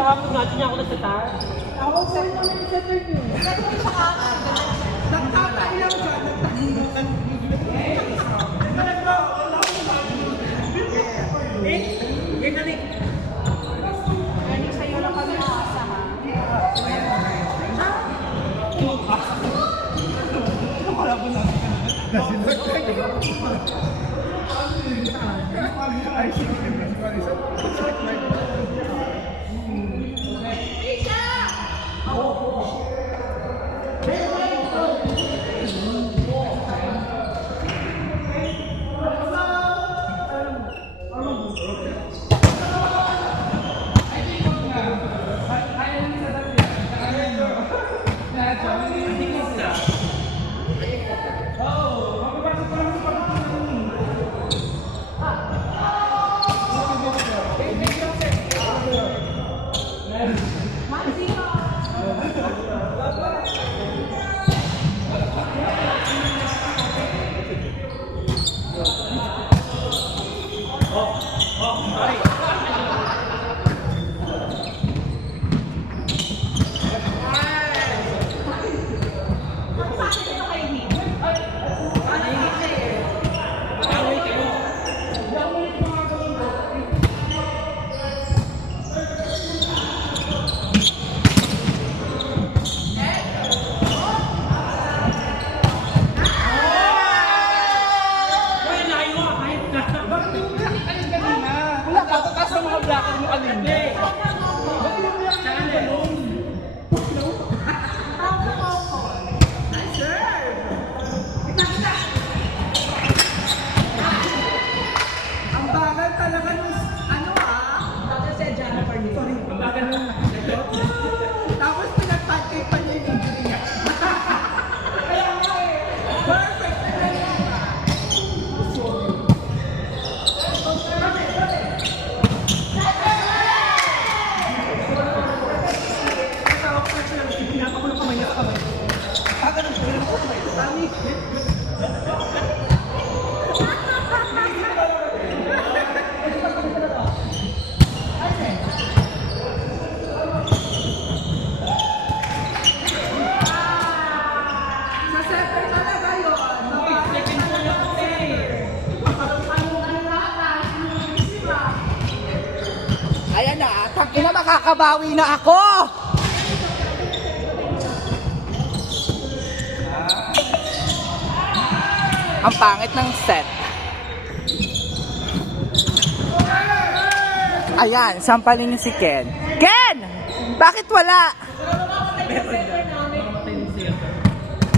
kahapon natin niya ako nagsatar. Ako sa naman sa interview. Nagtatailang siya, nagtatailang. Yan na rin. Galing sa'yo lang kami nakasa, ha? Wala ka, kakas ng mga blocker mo kanina. Ang bagal talaga ng ano Bakit si Jennifer dito? Sorry. Ang bagal ng tapos pinagpatay pa niya yung injury niya. Perfect na lang yun. Tawag ko na siya. Pinapa ko ng kamay niya sa kamay. Ganun siya. Ganun ko. Tami. Sa center talaga yun. Ayan na, tangina makakabawi na ako! Ang pangit ng set. Ayan, sampalin niyo si Ken. Ken! Bakit wala?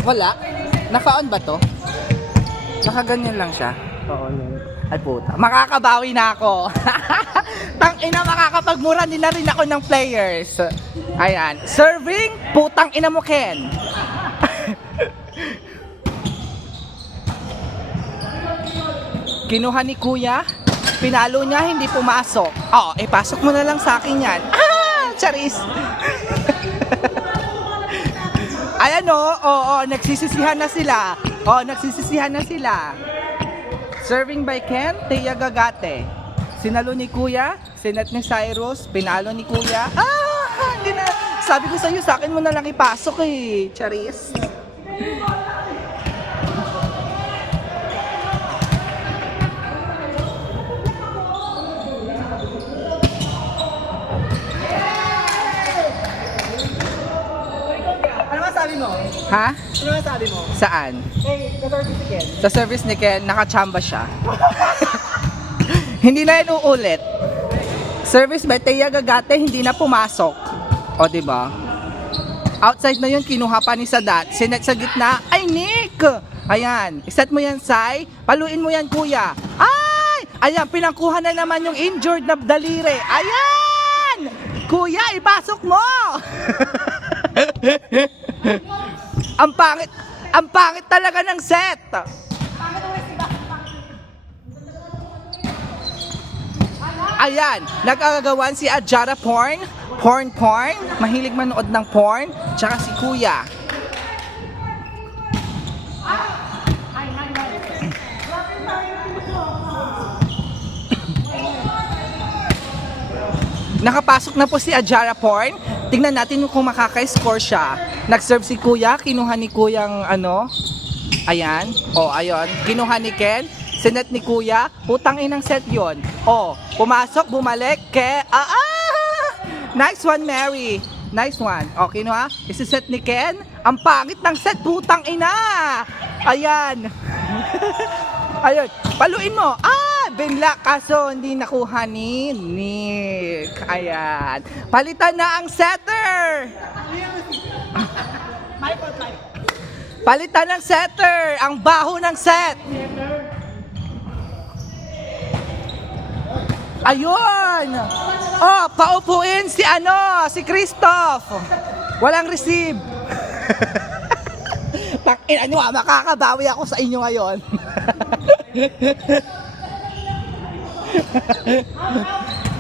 Wala? Naka-on ba to? Nakaganyan lang siya? Oo, nun. Ay puta, makakabawi na ako. Tangina, makakapagmura din na rin ako ng players. Ayan, serving, putang ina mo Ken. Kinuha ni kuya, pinalo niya, hindi pumasok. Oo, pasok mo na lang sa akin yan. Ah, charis. Ayan oo, nagsisisihan na sila. Nagsisisihan na sila. Serving by Ken, Tia Gagate. Sinalo ni kuya, sinet ni Cyrus, pinalo ni kuya. Hindi na. Sabi ko sa'yo, sa akin mo na lang ipasok eh, charis. Ano masabi mo? Ha? Ano masabi mo? Saan? Eh, na-service si Ken. Sa service ni Ken, nakachamba siya. Hindi na yun uulit. Service by Tia Gagate, hindi na pumasok. O, diba? Outside na yun, kinuha pa ni Sadat. Sinet sa gitna. Ay, Nick! Ayan. Iset mo yan, Sai. Paluin mo yan, kuya. Ay! Ayan, pinangkuha na naman yung injured na daliri. Ayan! Kuya, ipasok mo! Ang pangit talaga ng set. Ayan, nag-agagawan si Adjara Porn. Porn. Mahilig manood ng porn. Tsaka si Kuya. Nakapasok na po si Ajara Porn. Tingnan natin kung makaka-score siya. Nag-serve si Kuya, kinuha ni Kuyang ano. Ayan. O, ayun. Kinuha ni Ken. Sinet ni Kuya. Putang inang set yon. O, pumasok, bumalik. Nice one, Mary. Nice one. O, kinuha. Isiset ni Ken. Ang pangit ng set. Putang ina. Ayan. Ayun. Paluin mo. Binla kaso hindi nakuha ni Nick. Ayan. Palitan na ang setter. Palitan ng setter. Ang baho ng set. Ayun. Oh, paupuin si si Christoph. Walang receive. Takin, makakabawi ako sa inyo ngayon.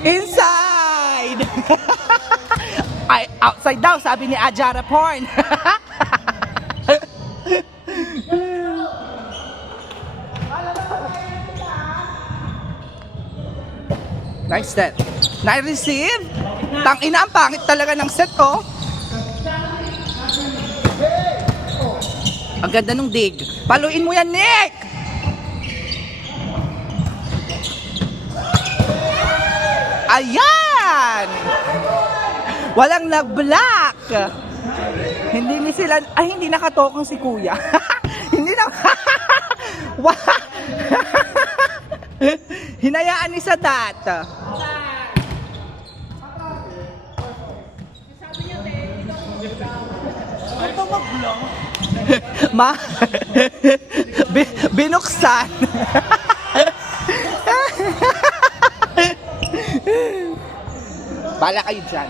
Inside! Ay, outside daw, sabi ni Ajara Porn. Nice set. Na-receive? Tangina, ang pangit talaga ng set, oh. Ang ganda nung dig. Paluin mo yan, Nick! Ayan! Walang nag-block. Hindi nakatokong si Kuya. Hindi na. Hinayaan ni Sadat. Ito mag-block. Binuksan. Bala kayo dyan.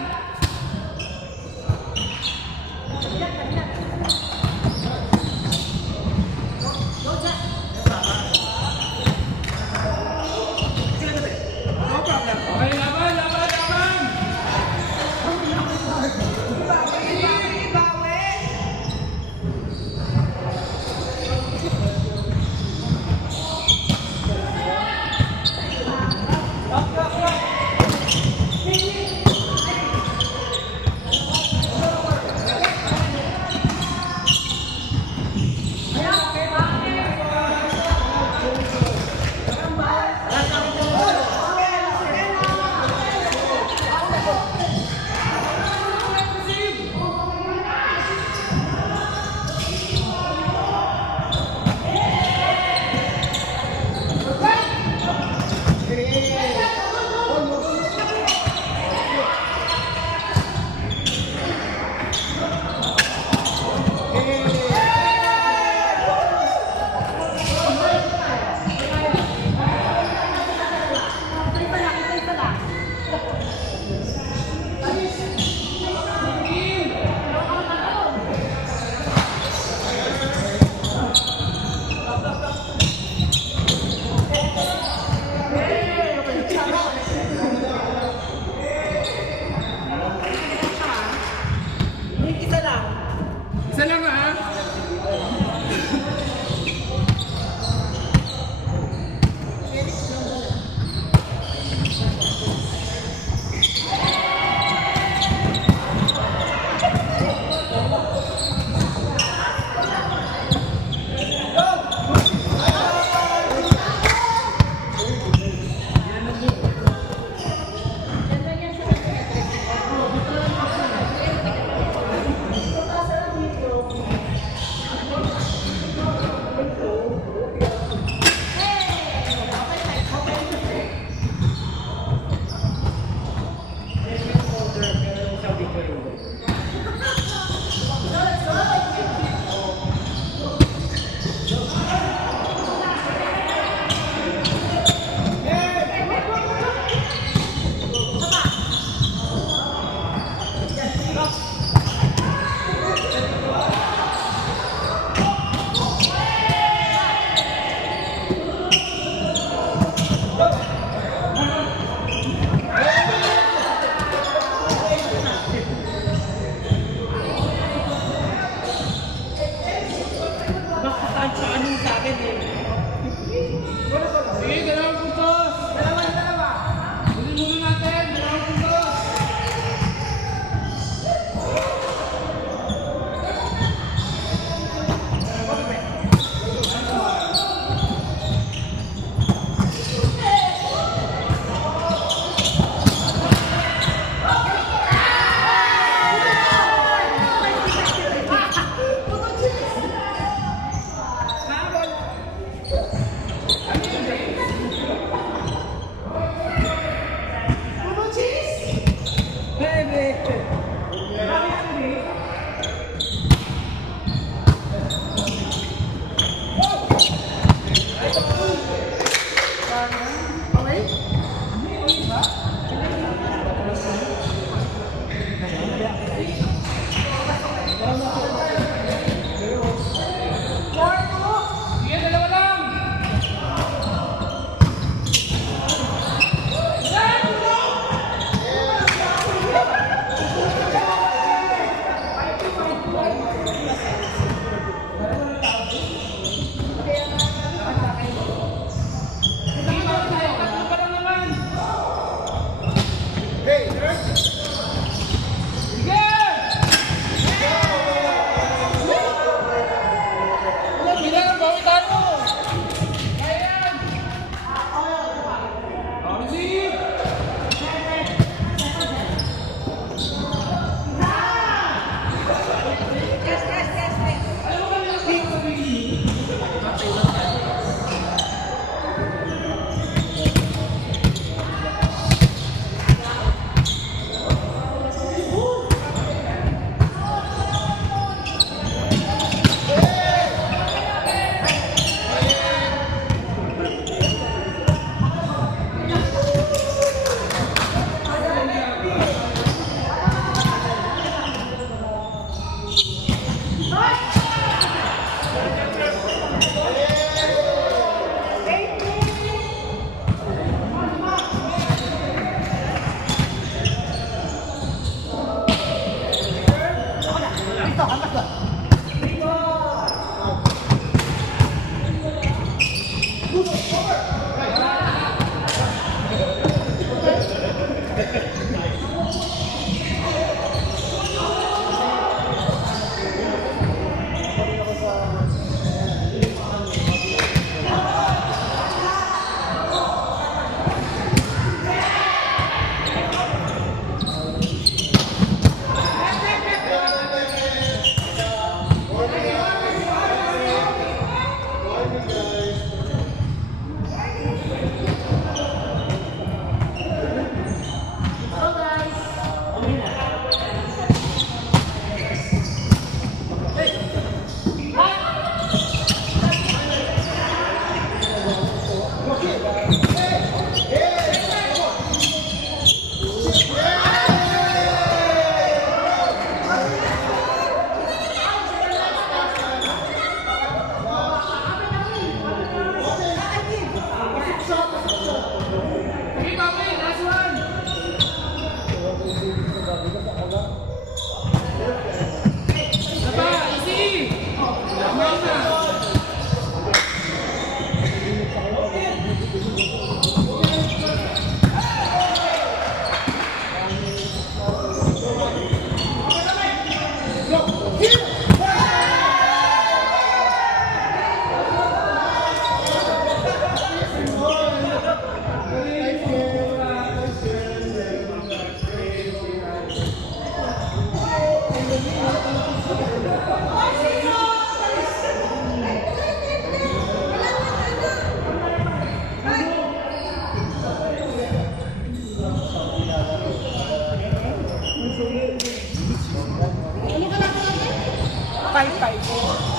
5-5.